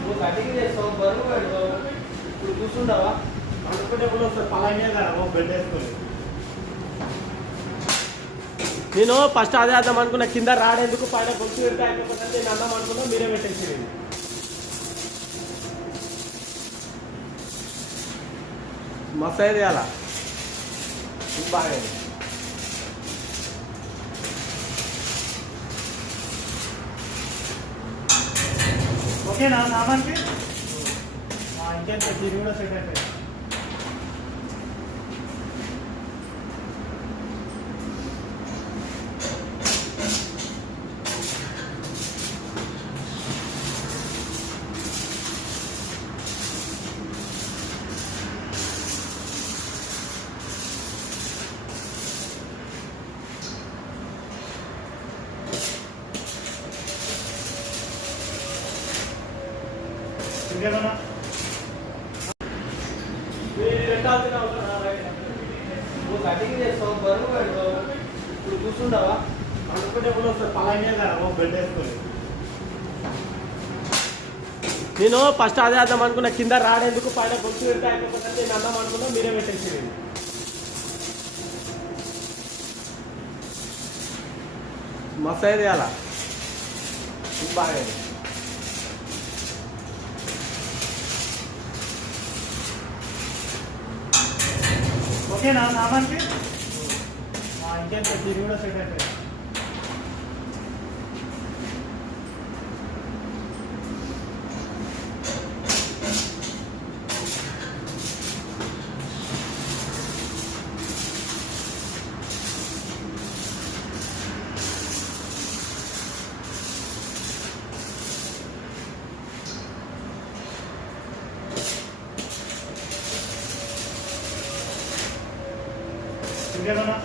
నువ్వు కటింగ్ చేస్తావు బరువు పెడతావు ఇప్పుడు కూర్చుంటావా అనుకుంటే కూడా వస్తారు పలానే కదా బెడ్ వేసుకొని. నేను ఫస్ట్ అదే అర్థం అనుకున్నా, కింద రాడేందుకు పైన గొంతు పెడితే అయిపోతుంది నేను అన్నం అనుకున్నా, మీరే పెట్టేసి మస్తు అయింది అలా బాగా ఓకేనా సామాన్కి ఇంకేంత దీన్ని కూడా సెట్ అయిపోయింది. ఇంకేమన్నా నువ్వు కటింగ్ చేస్తావు బరువు పెడతావు ఇప్పుడు కూర్చుంటావా అనుకుంటే కూడా వస్తారు పలానే కదా బెడ్ వేసుకొని. నేను ఫస్ట్ అదే అర్థం అనుకున్నా, కింద రాడేందుకు పైన గొంతు పెడితే అయిపోతుంది నేను అన్నం అనుకున్నా, మీరే పెట్టేసి మస్తు అయింది అలా బాగా ఓకేనా సామాన్కి ఇంకేంత దీన్ని కూడా సెట్ అయిపోయింది. ఇంకేమన్నా